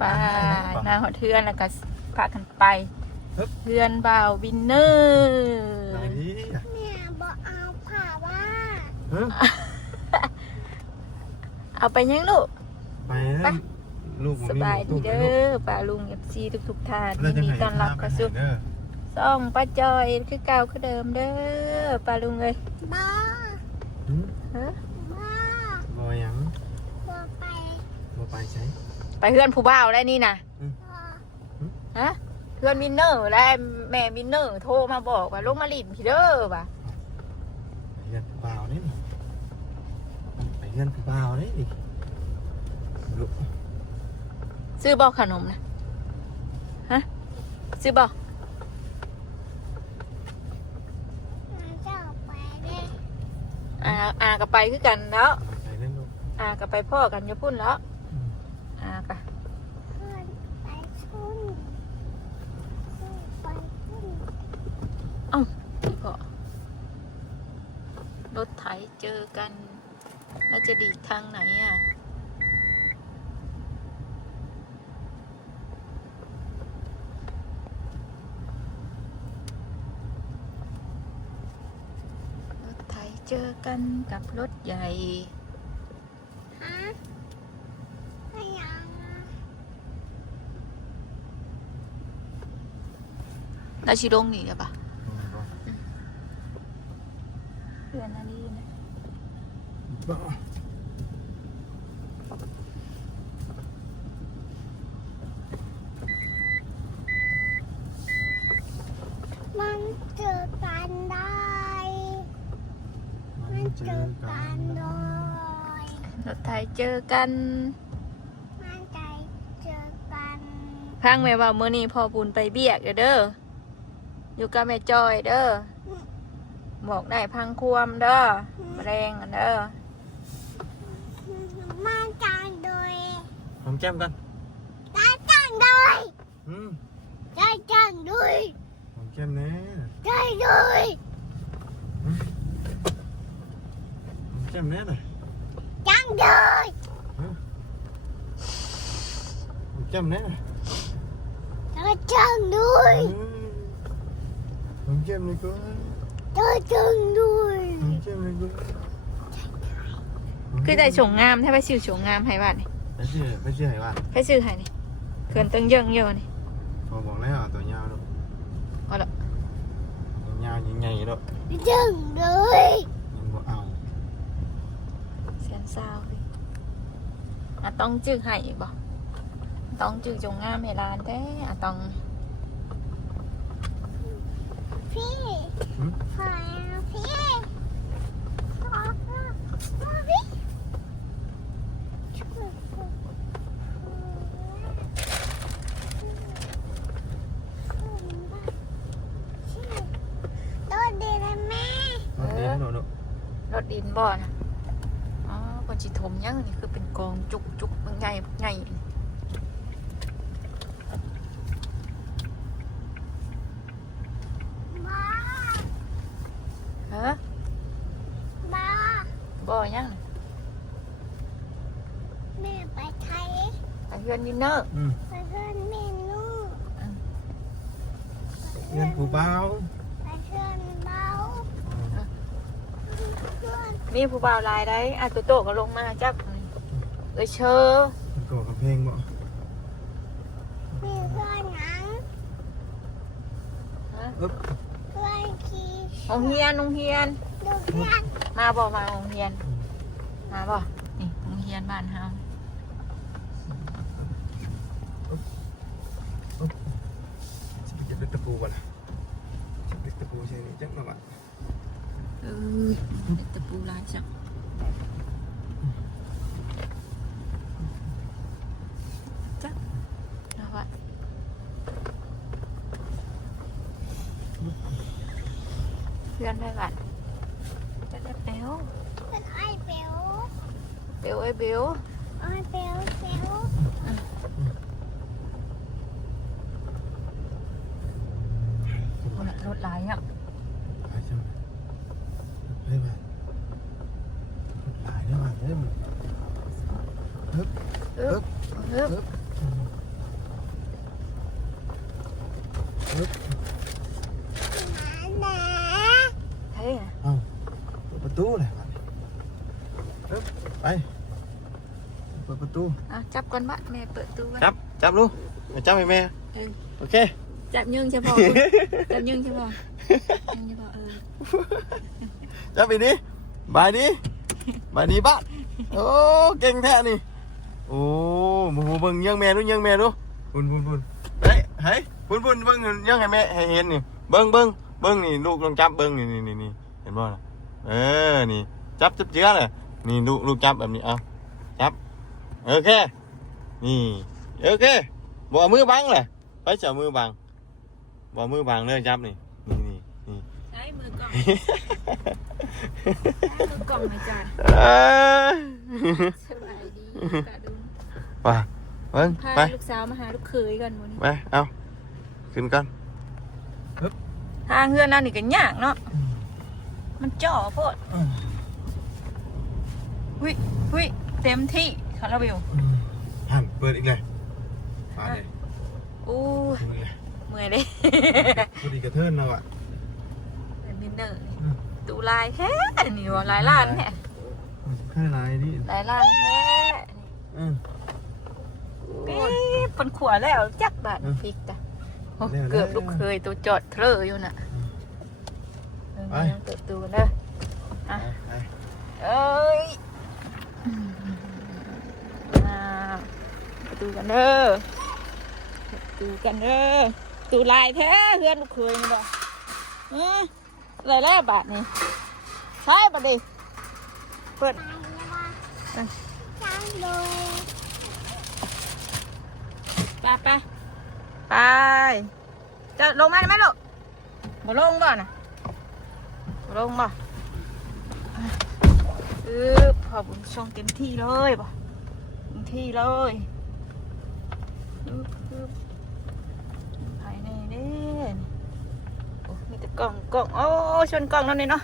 ไปหน้าหอเทือนแล้วก็พากันไปเทือนบ่าววินเนอร์แม่บอกเอาผ่าว่าเอาไปยังลูกไปลูกสบายดีเด้อป้าลุงFCทุกท่านยินดีต้อนรับเข้าสู่ซ่องป้าจอยคือเก่าคือเดิมเด้อป้าลุงเลยบ้าฮะบ้าบ่ยังบ่ไปใช่ไปเพื่อนผู้บ่าวแล้วนี่นะฮะเพื่อนวินเนอร์และแม่วินเนอร์โทรมาบอกว่าลงมาลินพี่เด้อว่ะไปเพื่อนผู้บ่าวนี่ไปเพื่อนผู้บ่าวนี่ลูกซื้อบอกขนมนะฮะซื้อบอกก็ไปคือกันแล้วก็ไปพ่อกันอย่าพุ่นแล้วก็ไปชุ่นก็รถไถเจอกันแล้วจะดีทางไหนอ่ะเจอกันกับรถใหญ่ฮะไม่ยังแล้วชิลงนี่หรือเปล่าเพื่อนอันนี้นะมันเจอกันได้เจอกันเลยรถไถเจอกันมันใจเจอกันพังแม่ว่ามื้อนี้พ่อบุญไปเบียกเด้ออยู่กับแม่จอยเด้อบอกได้พังควมเด้อแรงเด้อมันจังโดยหอมแก้มกันได้จังโดยได้จังโดยหอมแก้มแน่ได้โดยแจ่มแน่เลยจังเลยแจ่มแน่จังด้วยผมแจ่มเลยกูจังด้วยแจ่มเลยกูคือใจฉงงามถ้าไปชื่อฉงงามให้บ้านนี่ไปชื่อให้บ้านไปชื่อให้นี่เกินตั้งเยอะนี่พอบอกแล้วตัวยาวลูกเอาละตัวยาวใหญ่ๆลูกจังเลยยังบ่เอาเสียนซาวเลยต้องจื้อให้บ่ต้องจื้อจงงามให้ร้านแท้ต้องพี่พอแล้วพี่พอพี่รถดินเลยแม่รถดินบ่นะคนจิถมยังนี่คือเป็นกองจุกมันใหญ่บ้าฮะบ้าบ่ยังแม่ไปไทยไปเพื่อนวินเนอร์ไปเพื่อนเมนูเพื่อนผู้เบาไปเพื่อนเบามีผู้บ่าวลายได้ตัวโตก็ลงมาจับเชอก่อกับเพลงบ่มีเพื่อนหนังเพื่อนขี่โรงเรียนดูเพื่อนมาบ่มาโรงเรียนมาบ่นี่โรงเรียนบ้านเฮาเก็บตะปูก่อนเก็บตะปูใช่ไหมจังมาบ้านตะปูลายจังจังนะวะเพื่อนได้บัดจะได้เปลวเป็นไอ้เปลวไอ้เบลไอ้เปลวรถลายอ่ะเฮ้ยมันหลายแล้วมันเฮ้ยมันฮึบ เฮ้ย เอ้าเปิดประตูเลยไปเปิดประตู อ่ะจับก่อนบะแม่เปิดตู้ไว้ จับลูกจับให้แม่ เออ โอเค จับยืงเฉพาะจับยืงเฉพาะยืงเฉพาะจับอีกดิบายดิบ้านโอ้เก่งแท้นี่โอ้โหเบิ่งยังแม่ดูบุญเฮ้ยบุญเบิ่งยังให้แม่ให้เห็นนี่เบิ่งนี่ลูกลองจับเบิ่งนี่เห็นบ่ล่ะนี่จับเจือเลยนี่ลูกจับแบบนี้เอาจับโอเคนี่โอเคบ่เอามือบังเลยไปจับมือบังบ่มือบังเลยจับนี่ใช้มือกล่องมือกล่องไม่จ่ายสบายดีกะดุม ว่าเบิ่งไป ลูกสาวมาหาลูกเขยก่อนมื้อนี้ ไปเอาขึ้นกัน ทางเฮือนนั่นนี่ก็ยากเนาะมันจ่อโพดหุ้ยเต็มที่คาราเบล เปิดอีกเลยมาเลย อู้เมื่อยเลย พอดีกระเทินเราอ่ะ เป็นมินเนอร์ตูลายแท้นี่ว่าลายล้านแท้ แค่ลายนี่ ลายล้านแท้เป็นขวดแล้วจักบาทพริกจ้ะเกือบลูกเคยตัวจอดเทรออยู่น่ะเปิดตูเด้อเอ้ยตูกันเด้อตูลายแท้เพื่อนลูกเคยนี่บ่อะไรแล้วบาทนี่ใช่ปะดิเปิดไปจะลงมาไหมลูกมาลงบ่น่ะมาลงบ่พอบุญช่องเต็มที่เลยบ่เต็มที่เลยภายในเด้มีแต่กล่องโอ้ชนกล่องนั่นนี่เนาะ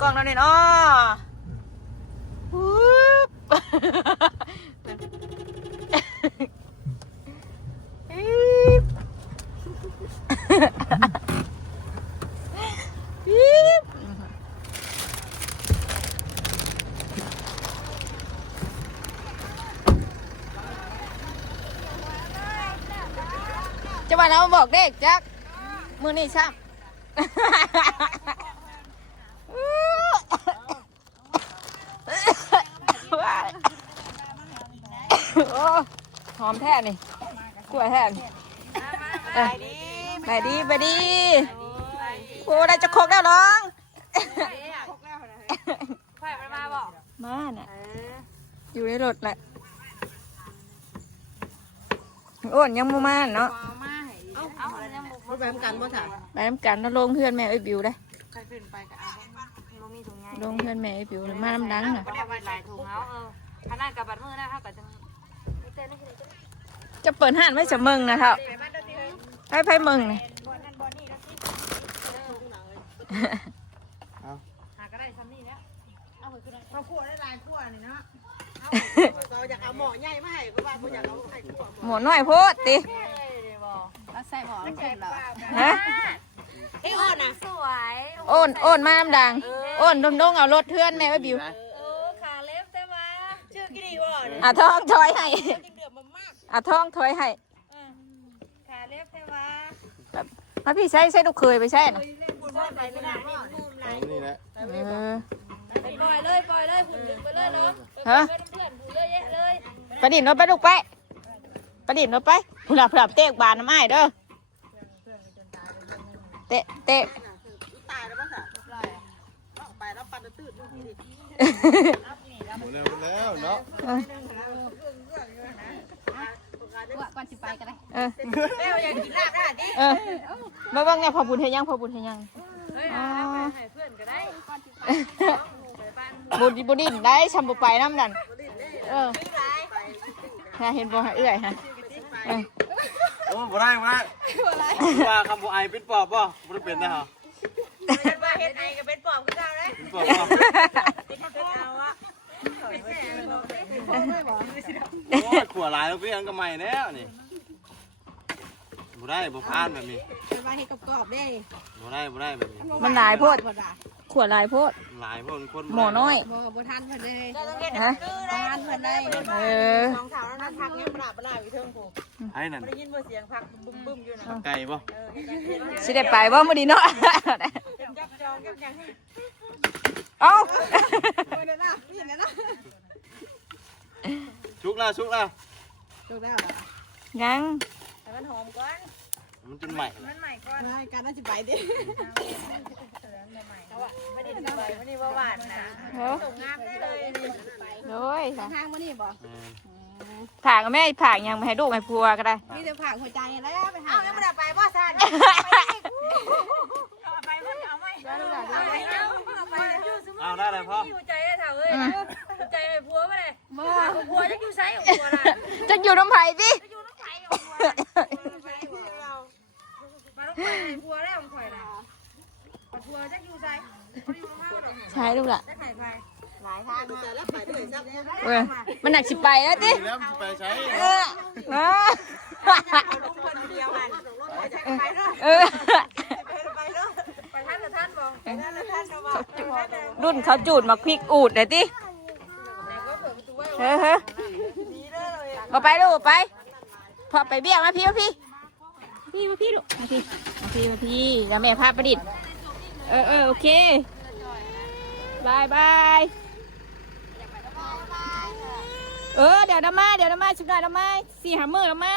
กล่องนั่นนี่เนาะจะว่าเราบอกเด็กจักมือนี่ช่างหอมแท้นี่กล้วยแท้นี่ไปดีโอ้ได้จะโคกแล้วน้องมาเนี่ยอยู่ในรถแหละอ้วนยังมูมานเนาะไปทำกันบ่ถ่ะ ไปทำกันแล้วลงเพื่อนแม่ไอ้บิวได้ลงเพื่อนแม่ไอ้บิวมาน้ำดังน่ะจะเปิดห้านไว้จะมึงนะเท่าไปมึงนี่เอาขวดได้หลายขวดนี่เนาะเราอยากเอาหม้อใหญ่มาให้ก็ว่าบ่อยากเอาให้ขวด หมดน้อยโพดติ แล้วใส่หม้อมันเป็นแล้ว ฮะ ไอ้อ้นน่ะสวย โอนมาน้ำดังโอนดงเอารถเพื่อนแม่ไว้บิว ขาเล็บแต่ว่าชื่อกี่ดีวะ ท้องถอยให้ เดือดมาก ท้องถอยให้ ขาเล็บแต่ว่า มาพี่ใช้ลูกเคยไปใช่น่ะ บุญบ้านไปไม่ได้มุมไหน นี่แหละ ปล่อยเลยหุ่นดึงไปเลยเนาะ ฮะ เพื่อนหุ่นเยอะแยะเลย ประดิษฐ์รถไปลูกไปประดิษฐ์รถไปผู้หลับเตะบานน้ำไม้เด้อเตะ ตายแล้วป่ะค่ะไปแล้วปันตื่นดูดิ หมดแล้วเนาะ ปันสิไปกันเลย แม่ อยากกินลาบได้ดิ มาบ้างเนี่ยพอบุญเฮยังพอบุญเฮยัง เฮ้ยให้เพื่อนก็ได้ บุดินได้ชำบุไปน้ำดันเห็นบ่เอื่อยฮะ โอ้บ่ได้ว่าคำบ่ไอเป็นปอบบ่บ่ได้เป็นนะฮะ ว่าเฮ็ดไอก็เป็นปอบก็ได้เลย เป็นปอบบ่ เอาวะ โอ้ยขวดหลายแล้วพี่อันก็ใหม่แล้วนี่ บ่ได้บ่พานแบบนี้ เป็นว่าให้กรอบๆได้ บ่ได้แบบนี้ มันหลายโพดขวดหลายโพด หลายคนคน หมอน้อย บ่ทันเพิ่นได้ ฮะ บ่ทันเพิ่นได้ เออ สองเท้าแล้วนั่นพักเงี้ยปลาอยู่เทิงผู ไอ้นั่น ได้ยินว่าเสียงพักบึ้มอยู่นะ ไก่บ่ สิได้ไปบ่มื้อนี้เนาะ จับจองจับยัง เอ้า เดี๋ยวนะนี่นะ ชุกแล้ว ถูกแล้วเหรอ ยัง แต่มันหอมก่อน มันจนใหม่ มันใหม่ก่อนได้การน่าจะไปดิไม่ได้ไปไม่ได้ว่าหวานนะ เฮ้อ ส่งงามได้เลย โดยค่ะ ทางมานี่บ่ ผากกับแม่ผากยังไม่ให้ลูกให้ผัวก็ได้ มีแต่ผักหัวใจแล้วไปหายังไม่ได้ไปบ่ซันไปมันเอาไหมเอาไป เอาได้เลยพ่อ หัวใจได้เท่าเอ้ยหัวใจไปพัวมาเลยพัวจะอยู่ไซของพัวล่ะ จะอยู่น้ำไผ่ดิ อยู่น้ำไผ่ของพัวมาต้องไปพัวแล้วของข่อยล่ะพัวจะอยู่ไซเขาอยู่น้ำไผ่ ใช่ลูกล่ะ จะไข่ไปหลายทางมาแล้วไปด้วยซับ เออมันหนักสิไปแล้วดิ แล้วไปใช้ เออเออ ลุงคนเดียวกันไปเนาะ เออ ไปเนาะไปท่านละท่านบอกไปท่านละท่านนะว่า รุ่นเขาจูดมาพริกอูดเลยดิเฮ้ยเฮ้ยมาไปลูกไปพอไปเบี้ยมาพี่มาพี่มาพี่ลูกมาพี่แล้วแม่พาประดิษฐ์โอเคบายเดี๋ยวน้ำมาชุดหน่อยน้ำมา4-5 มื้อน้ำมา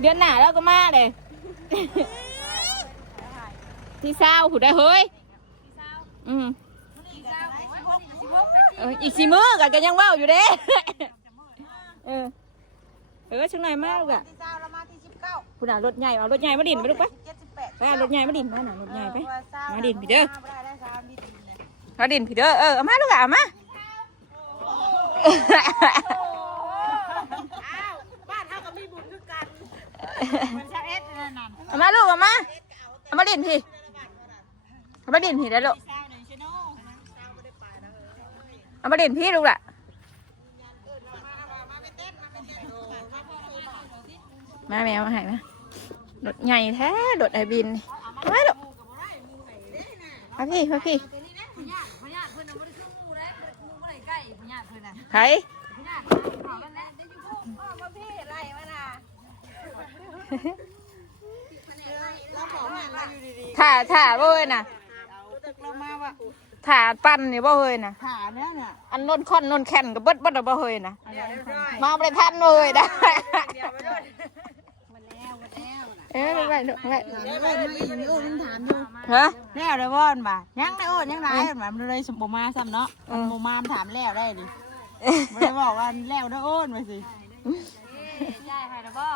เดือนหน้าแล้วก็มาเลยที่เศร้าหูได้เฮ้ยอีก4 มื้อกันยังว่าวอยู่เด้ชุดหน่อยมากลูกอะคุณน่ะรถใหญ่เอารถใหญ่มาดินไปลูกไปไปรถใหญ่มาดินมาหน่ะรถใหญ่ไปมาดินพี่เด้อมาดินพี่เด้อเอามาลูกอะเอามา บ้านเท่ากับมีบุญคือกันมันชาเอสนั่น เอามาลูกเอามาดินพี่เอามาดินพี่ได้ลูกเอามาดินพี่ลูกล่ะมาแมวมาให้มารถใหญ่แท้รถไอบินมาลูกมาพี่ใครถ่าบ่เฮ้ยน่ะถ่าปั้นนี่บ่เฮ้ยน่ะ ขาเนี่ยเนี่ย อันนนค่อนนนแข่นกับเบิดบ่เฮ้ยน่ะมาบ่ได้ทันเลยได้ไปลูกไป มาอีกโอ้มันถามอยู่ ฮะ แล้วได้บ่อนบ่ยังได้โอ้ยังได้มันเลยสมบูรณ์มาซ้ำเนาะมันโมมาถามแล้วได้ดิไม่ได้บอกว่าแล้วได้โอนไปสิจ่ายให้ได้บ่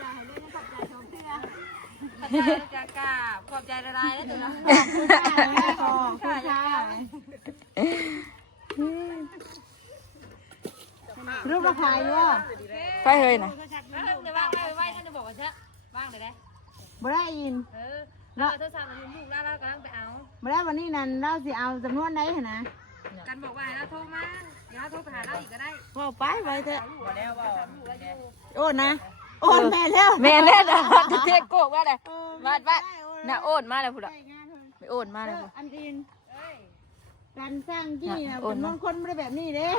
จ่ายให้ด้วยขอบใจชมเพื่อขอบใจละลายแล้วตัวละขอบคุณค่ะรูปราคาอยู่ ไปเฮ้ยน่ะ บ่ได้ยินเนาะบ่ได้วันนี้นั่นเราสิเอาจำนวนไหนหั่นนะกันบอกว่าให้เราโทรมาเดี๋ยวเราโทรไปหาเราอีกก็ได้ว่าไปเถอะโอนนะโอนแม่แล้ว แม่แน่น่ะเทโกกว่าเลยวาดน่ะโอนมาแล้วพุ่นล่ะไปโอนมาแล้วพุ่น อันอินการสร้างที่นะจำนวนคนไม่ได้แบบนี้เด้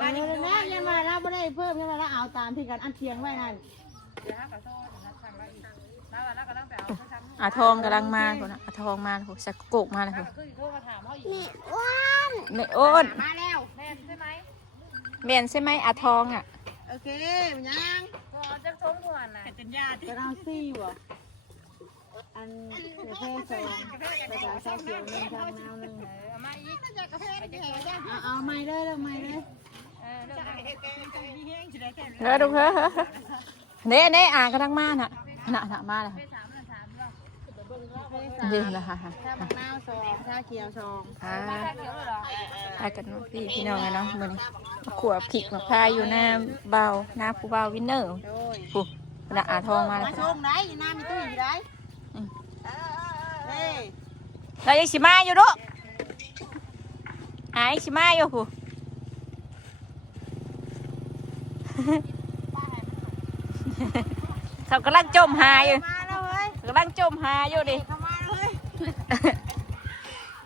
วันนี้นะยังมาเราไม่ได้เพิ่มยังมาเราเอาตามที่กันอันเทียงไว้นั่น อาทองกำลังมาพุ่นน่ะอาทองมาแล้วพุ่นสักโกกมาแล้วพุ่นไม่โอน มาแล้วแม่ใช่ไหม แม่นใช่ไหมอาทองอ่ะ โอเคยังจะทงหัวน่ะเป็นญาติจะเอาซี่วะอันกาแฟสองกาแฟชาเขียวหนึ่งชานาวหนึ่งเอามาอีกเอาไม่เลยเอาไม่เลย ดูเฮ้เน่อ่านกำลังมาน่ะมาแล้วนี่แหละค่ะ ชามะนาวสองชาเขียวสอง ไปกันพี่น้องเนาะมื้อนี้ขวบผิกมาพายอยู่หน้าเบาหน้าผู้เบาวินเนอร์ปุ๊บน่ะอาทองมาแล้ว มาชงไหนน้ำมีตู้อยู่ไหนเฮ้ย เรายังสิมาอยู่ลูกชิมาอยู่ปุ๊บ เขากำลังจมหาอยู่ มาแล้วเฮ้ย กำลังจมหาอยู่ดิ เข้ามาเลย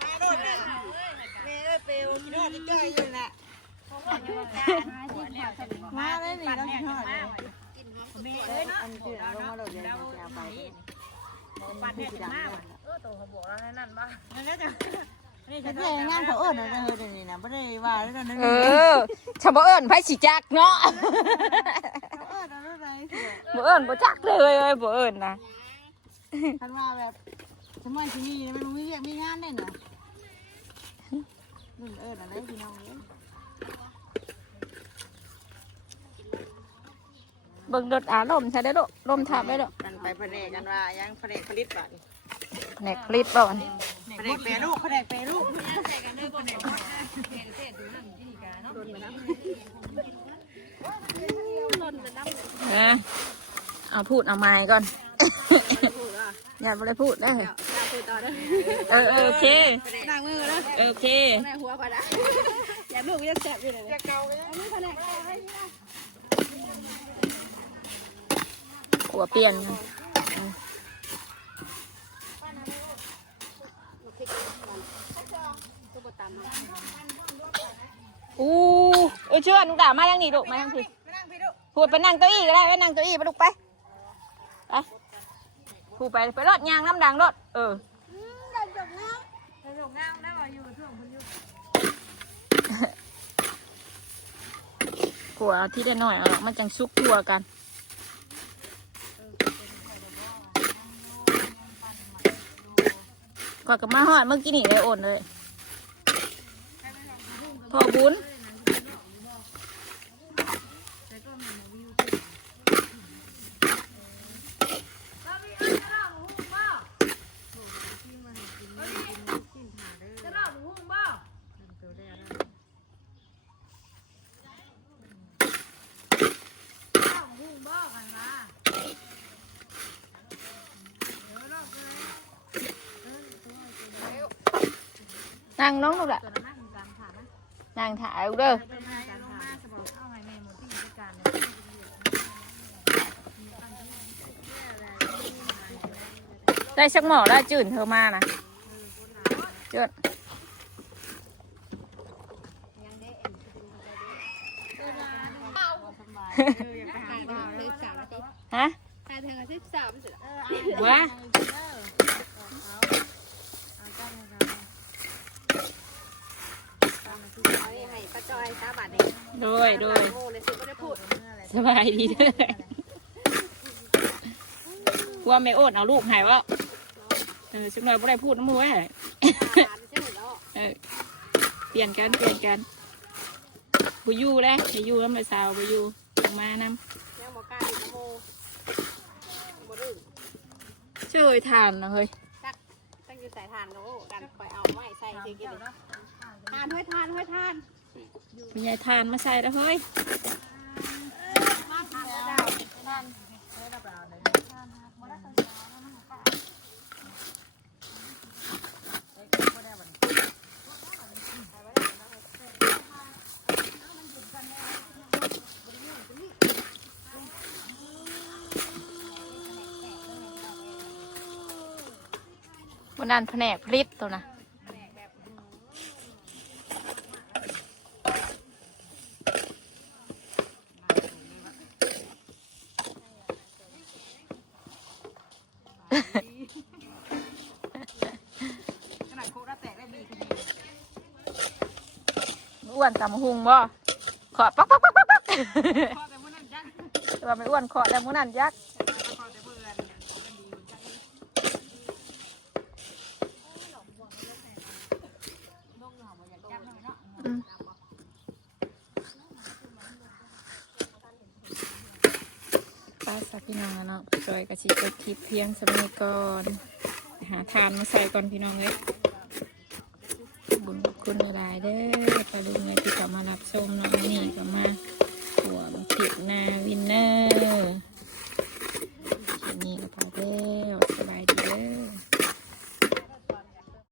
มาโดดเลยเมย์เลยเปลวกินฮอดจ้อยอยู่น่ะมาเลยนี่เรากินฮอดเลยอันคือเรามาโดดเลยจะเอาไปปันเนี่ยจะมาตัวเขาบอกแล้วนั่นบ้างนี่จะได้งานเขาเอิญอะไรเฮ้ยนี่นะไม่ได้ว่าแล้วนั่น ชาวบ้านไผสิจักเนาะ เขาเอิญอะไร บ่เอิ้นบ่จักเลยเอ้ยบ่เอิ้นนะ ท่านว่าแบบสมัยที่นี่มันมีงานได้เนาะนุ่นเอิญอะไรพี่น้องเนี่ย เบิ่งรถลมใช่ได้อลูกลมทับได้ลูก กันไปแผนกกันว่ายังแผนกผลิตบัตร แหนกคลิปบ่อน แผนกเปรลูกแผนกเปรลูก นะเอาพูดเอาไม้ก่อน อย่าบ่ได้พูดได้อโอเค ล้างมือแล้ว โอเค ในหัวไปนะอย่าลูกจะแสบอยู่เลยอย่าเกาไปนะแผนก หัวเปลี่ยนกันอู้เชื่อนุกด่ามายังนี่ลูกมายังสิพูดไปนั่งเก้าอี้ก็ได้ไปนั่งเก้าอี้ไปลูกไปไปพูดไปรถยางน้ำดังรถกลัวที่ได้หน่อยเอามันจังซุกตัวกันกว่ากับมาหอดเมื่อกี้นี่เลยโอนเลยพอบุญนั่งน้องลูกละนั่งถ่ายลูกเด้อได้ชักหมอได้จื่นเธอมานะจื่นฮะวะโดยสบายดีเลยกลัวไม่โอดเอาลูกหายวะสักหน่อยไม่ได้พูดน้ำมือไว้เปลี่ยนกันบุยูเลยบุยูน้ำลายสาวบุยูมาน้ำเชื่อทานนะเฮ้ยตั้งอยู่ใส่ทานก็กันไปเอาไม้ใส่กินทานห้อยทานมียายทานมาใส่แล้วเฮ้ยวันนั้นแผนกพลิตตัวนะอ้วนตำหุงบ่ขอปักแต่ว่าไม่อ้วนขอแต่มื้อนั้นยักษ์ป้าสักพี่น้องนะเนาะจอยกระชิบกระทิบเพียงสมัยก่อนหาทานมาใส่ก่อนพี่น้องเลย